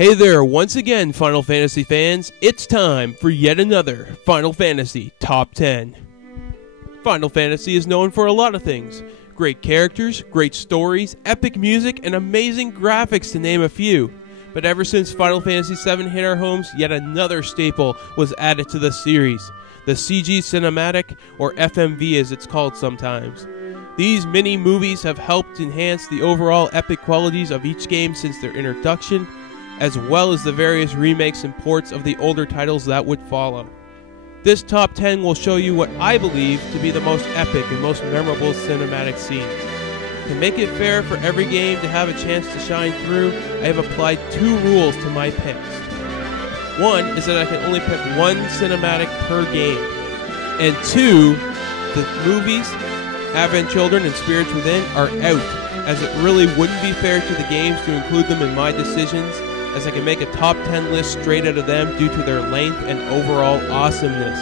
Hey there, once again, Final Fantasy fans, it's time for yet another Final Fantasy Top 10. Final Fantasy is known for a lot of things. Great characters, great stories, epic music, and amazing graphics to name a few. But ever since Final Fantasy VII hit our homes, yet another staple was added to the series. The CG Cinematic, or FMV as it's called sometimes. These mini-movies have helped enhance the overall epic qualities of each game since their introduction, as well as the various remakes and ports of the older titles that would follow. This top 10 will show you what I believe to be the most epic and most memorable cinematic scenes. To make it fair for every game to have a chance to shine through, I have applied two rules to my picks. One is that I can only pick one cinematic per game. And two, the movies, Advent Children and Spirits Within are out, as it really wouldn't be fair to the games to include them in my decisions, as I can make a top 10 list straight out of them due to their length and overall awesomeness.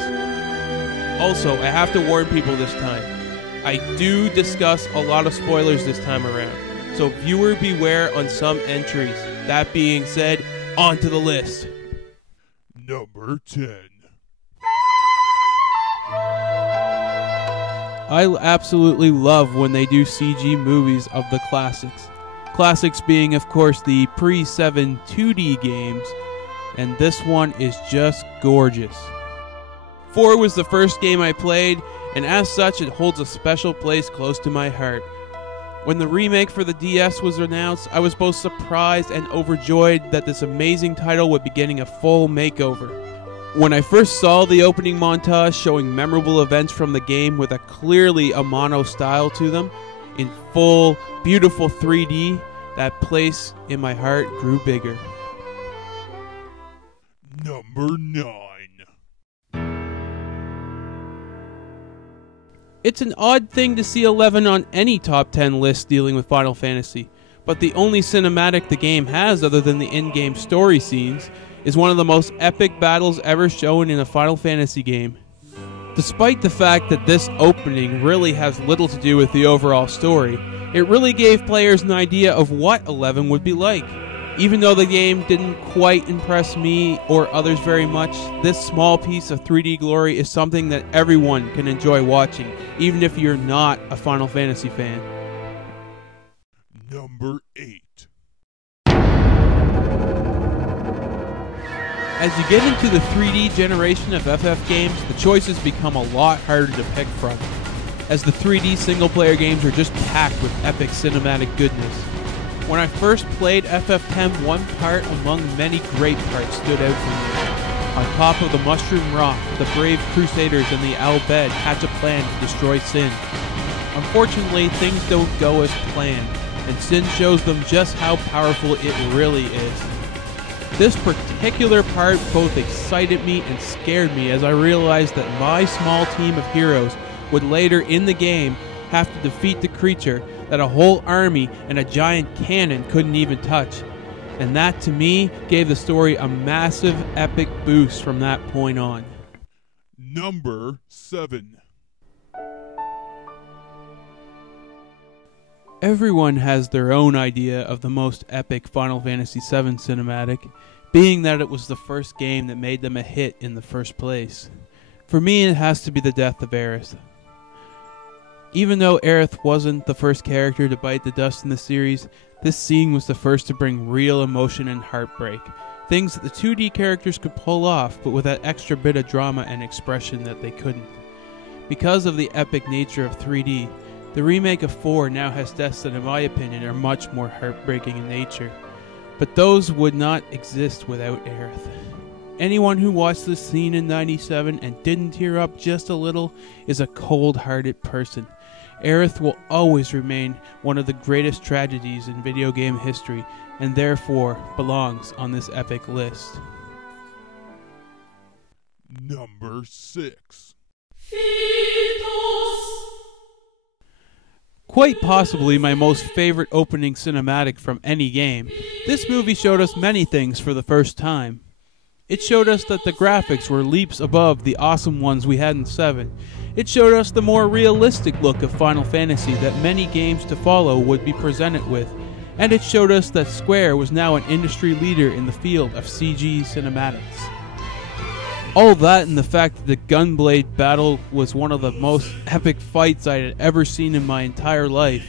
Also, I have to warn people this time. I do discuss a lot of spoilers this time around, so viewer beware on some entries. That being said, on to the list. Number 10. I absolutely love when they do CG movies of the classics. Classics being, of course, the pre-7 2D games, and this one is just gorgeous. 4 was the first game I played, and as such it holds a special place close to my heart. When the remake for the DS was announced, I was both surprised and overjoyed that this amazing title would be getting a full makeover. When I first saw the opening montage showing memorable events from the game with a clearly Amano style to them, in full, beautiful 3D, that place in my heart grew bigger. Number 9. It's an odd thing to see 11 on any top 10 list dealing with Final Fantasy, but the only cinematic the game has other than the in-game story scenes is one of the most epic battles ever shown in a Final Fantasy game. Despite the fact that this opening really has little to do with the overall story, it really gave players an idea of what 11 would be like. Even though the game didn't quite impress me or others very much, this small piece of 3D glory is something that everyone can enjoy watching, even if you're not a Final Fantasy fan. Number 8. As you get into the 3D generation of FF games, the choices become a lot harder to pick from, as the 3D single-player games are just packed with epic cinematic goodness. When I first played FF10, one part among many great parts stood out for me. On top of the Mushroom Rock, the brave Crusaders and the Al Bhed hatch a plan to destroy Sin. Unfortunately, things don't go as planned, and Sin shows them just how powerful it really is. This particular part both excited me and scared me as I realized that my small team of heroes would later in the game have to defeat the creature that a whole army and a giant cannon couldn't even touch. And that to me gave the story a massive epic boost from that point on. Number 7. Everyone has their own idea of the most epic Final Fantasy VII cinematic, being that it was the first game that made them a hit in the first place. For me, it has to be the death of Aerith. Even though Aerith wasn't the first character to bite the dust in the series, this scene was the first to bring real emotion and heartbreak. Things that the 2D characters could pull off, but with that extra bit of drama and expression that they couldn't. Because of the epic nature of 3D, the remake of 4 now has deaths that in my opinion are much more heartbreaking in nature. But those would not exist without Aerith. Anyone who watched this scene in 97 and didn't tear up just a little is a cold-hearted person. Aerith will always remain one of the greatest tragedies in video game history, and therefore belongs on this epic list. Number 6. Quite possibly my most favorite opening cinematic from any game, this movie showed us many things for the first time. It showed us that the graphics were leaps above the awesome ones we had in 7. It showed us the more realistic look of Final Fantasy that many games to follow would be presented with, and it showed us that Square was now an industry leader in the field of CG cinematics. All that and the fact that the Gunblade battle was one of the most epic fights I had ever seen in my entire life.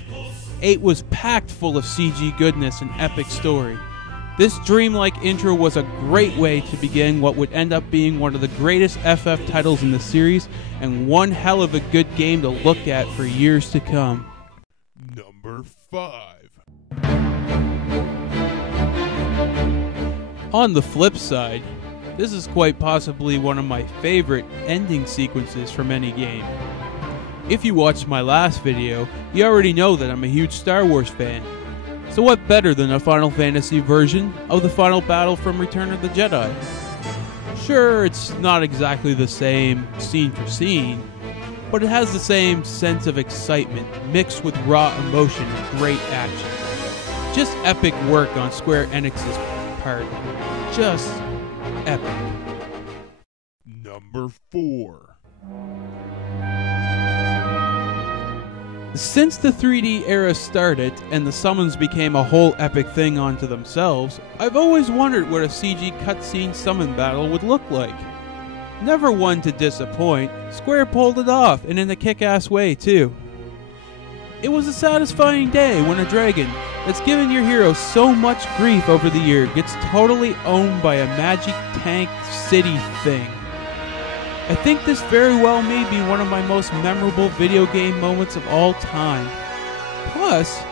8 was packed full of CG goodness and epic story. This dreamlike intro was a great way to begin what would end up being one of the greatest FF titles in the series, and one hell of a good game to look at for years to come. Number 5. On the flip side, this is quite possibly one of my favorite ending sequences from any game. If you watched my last video, you already know that I'm a huge Star Wars fan. So what better than a Final Fantasy version of the final battle from Return of the Jedi? Sure, it's not exactly the same scene for scene, but it has the same sense of excitement mixed with raw emotion and great action. Just epic work on Square Enix's part. Just epic. Number 4. Since the 3D era started and the summons became a whole epic thing unto themselves, I've always wondered what a CG cutscene summon battle would look like. Never one to disappoint, Square pulled it off, and in a kick-ass way too. It was a satisfying day when a dragon that's given your hero so much grief over the year gets totally owned by a magic tank city thing. I think this very well may be one of my most memorable video game moments of all time. Plus,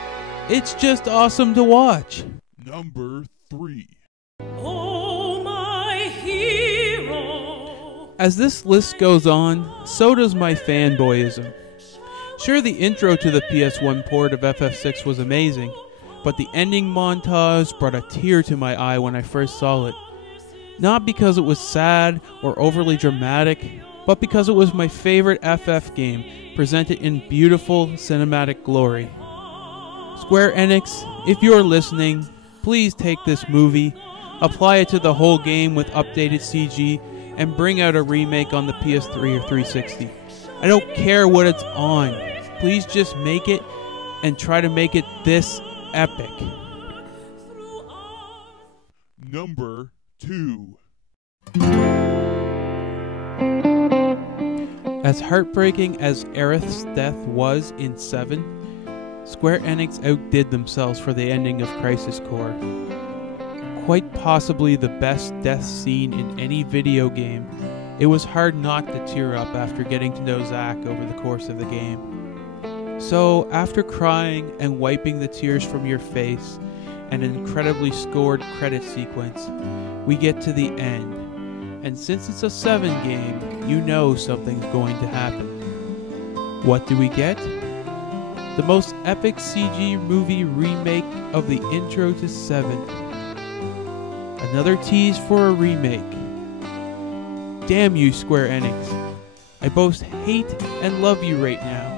it's just awesome to watch. Number 3. Oh, my hero. As this list goes on, so does my fanboyism. Sure, the intro to the PS1 port of FF6 was amazing, but the ending montage brought a tear to my eye when I first saw it. Not because it was sad or overly dramatic, but because it was my favorite FF game, presented in beautiful cinematic glory. Square Enix, if you're listening, please take this movie, apply it to the whole game with updated CG, and bring out a remake on the PS3 or 360. I don't care what it's on. Please just make it, and try to make it this epic. Number 2. As heartbreaking as Aerith's death was in 7, Square Enix outdid themselves for the ending of Crisis Core. Quite possibly the best death scene in any video game, it was hard not to tear up after getting to know Zack over the course of the game. So, after crying and wiping the tears from your face, and an incredibly scored credit sequence, we get to the end. And since it's a 7 game, you know something's going to happen. What do we get? The most epic CG movie remake of the intro to 7. Another tease for a remake. Damn you, Square Enix. I both hate and love you right now.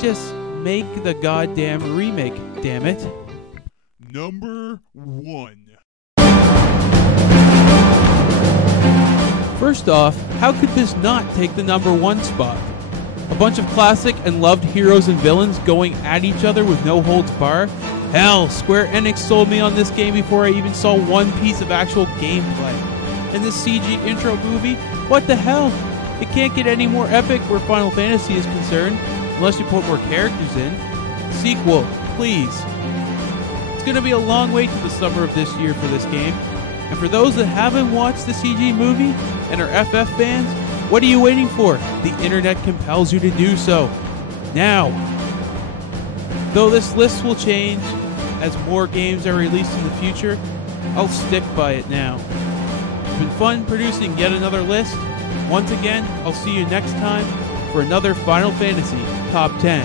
Just make the goddamn remake, damn it. Number 1. First off, how could this not take the number 1 spot? A bunch of classic and loved heroes and villains going at each other with no holds barred? Hell, Square Enix sold me on this game before I even saw one piece of actual gameplay. And this CG intro movie? What the hell? It can't get any more epic where Final Fantasy is concerned, unless you put more characters in. Sequel, please. It's gonna be a long wait to the summer of this year for this game. And for those that haven't watched the CG movie and are FF fans, what are you waiting for? The internet compels you to do so. Now. Though this list will change as more games are released in the future, I'll stick by it now. It's been fun producing yet another list. Once again, I'll see you next time for another Final Fantasy Top 10.